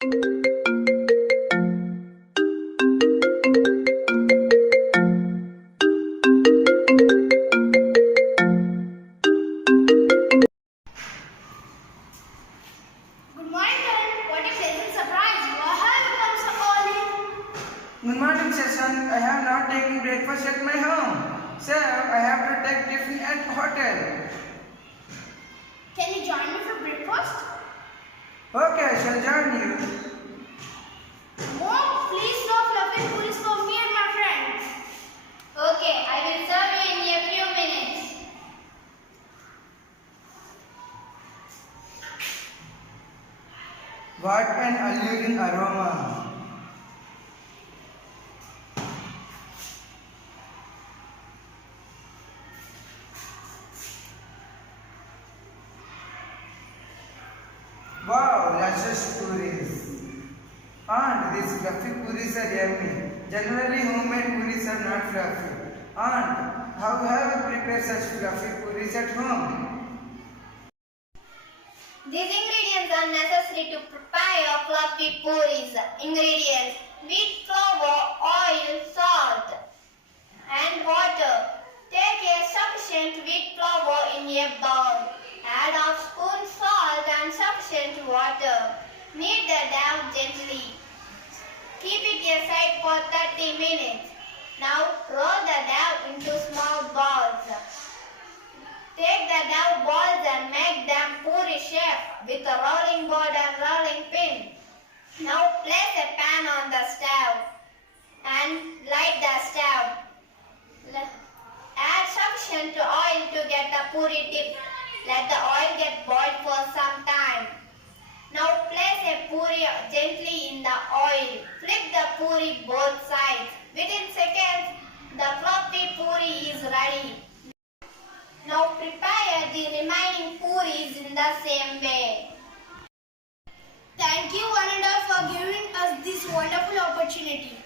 Good morning, Karan. What a pleasant surprise. You have come so early. Good morning, session. I have not taken breakfast at my home. Sir, I have to take tiffin at hotel. Can you join me for breakfast? Okay, I shall join you. Mom, please no fluffy puris for me and my friends. Okay, I will serve you in a few minutes. What an alluring aroma. Wow, luscious puris. Aunt, these fluffy puris are yummy. Generally, homemade puris are not fluffy. Aunt, how have you prepared such fluffy puris at home? These ingredients are necessary to prepare your fluffy puris. Ingredients: wheat flour, oil, salt, and water. Take a sufficient wheat flour in a bowl. Add half spoon salt and sufficient water. Knead the dough gently. Keep it aside for 30 minutes. Now roll the dough into small balls. Take the dough balls and make them puri shape with a rolling board and rolling pin. Now place a pan on the stove and light the stove. Add sufficient oil to get the puri dipped. Let the oil get boiled for some time. Now place a puri gently in the oil. Flip the puri both sides. Within seconds, the fluffy puri is ready. Now prepare the remaining puris in the same way. Thank you one and all for giving us this wonderful opportunity.